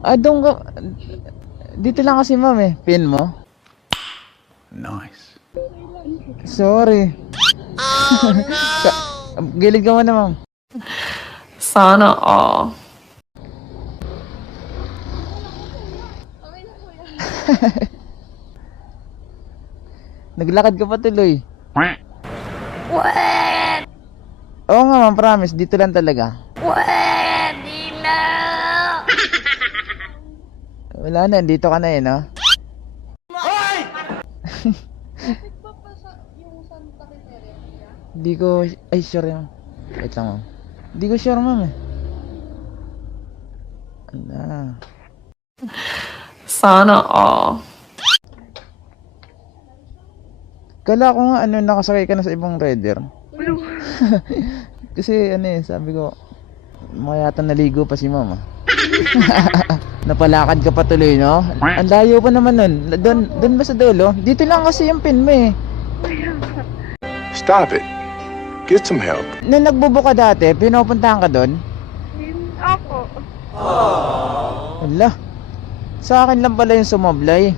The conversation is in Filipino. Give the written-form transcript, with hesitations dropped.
Ah, doon ka. Dito lang kasi ma'am eh. Pin mo. Nice. Sorry. Gilid ka muna ma'am. Sana all. Naglakad ka pa tuloy. Oo nga ma'am, promise. Dito lang talaga. Wala na, dito ka na eh, no? Hindi ko, ay sure ma'am. Wait lang ma'am. Hindi ko sure ma'am eh. Ala. Sana all. Kala ko nga nakasakay ka na sa ibang rider. Kasi sabi ko, yata naligo pa si mama. Napalakad ka pa tuloy, no? Ang layo pa naman nun. Doon ba sa dulo? Dito lang kasi yung pin mo eh. Stop it. Get some help. Nung nagbubuka dati, pinupuntahan ka doon? Opo. Wala. Sa akin lang pala yung sumablay.